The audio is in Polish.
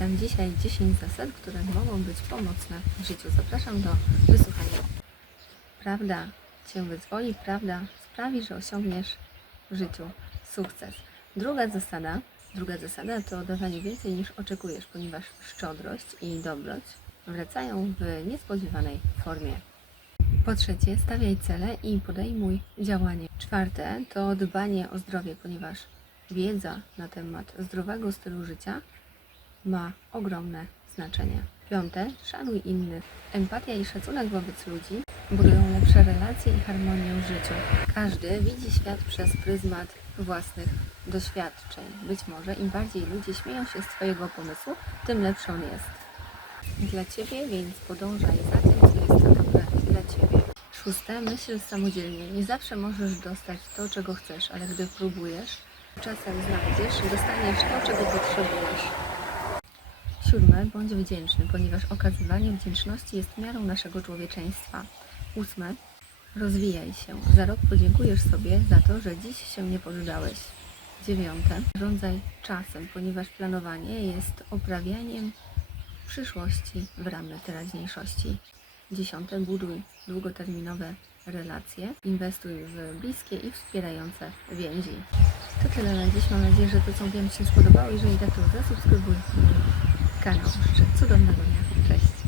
Witam dzisiaj 10 zasad, które mogą być pomocne w życiu. Zapraszam do wysłuchania. Prawda Cię wyzwoli, prawda sprawi, że osiągniesz w życiu sukces. Druga zasada, druga zasada to dawanie więcej niż oczekujesz, ponieważ szczodrość i dobroć wracają w niespodziewanej formie. Po trzecie, stawiaj cele i podejmuj działanie. Czwarte to dbanie o zdrowie, ponieważ wiedza na temat zdrowego stylu życia ma ogromne znaczenie. Piąte, szanuj innych. Empatia i szacunek wobec ludzi budują lepsze relacje i harmonię w życiu. Każdy widzi świat przez pryzmat własnych doświadczeń. Być może im bardziej ludzie śmieją się z Twojego pomysłu, tym lepszy on jest dla Ciebie, więc podążaj za tym, co jest dobre dla Ciebie. Szóste, myśl samodzielnie. Nie zawsze możesz dostać to, czego chcesz, ale gdy próbujesz, czasem znajdziesz dostaniesz to, czego potrzebujesz. Siódme, bądź wdzięczny, ponieważ okazywanie wdzięczności jest miarą naszego człowieczeństwa. Ósme, rozwijaj się. Za rok podziękujesz sobie za to, że dziś się nie poddałeś. Dziewiąte, zarządzaj czasem, ponieważ planowanie jest oprawianiem przyszłości w ramach teraźniejszości. Dziesiąte, buduj długoterminowe relacje, inwestuj w bliskie i wspierające więzi. To tyle na dziś. Mam nadzieję, że to co wiem Ci się spodobało. Jeżeli tak, to zasubskrybuj kanał. Życzę cudownego dnia. Cześć!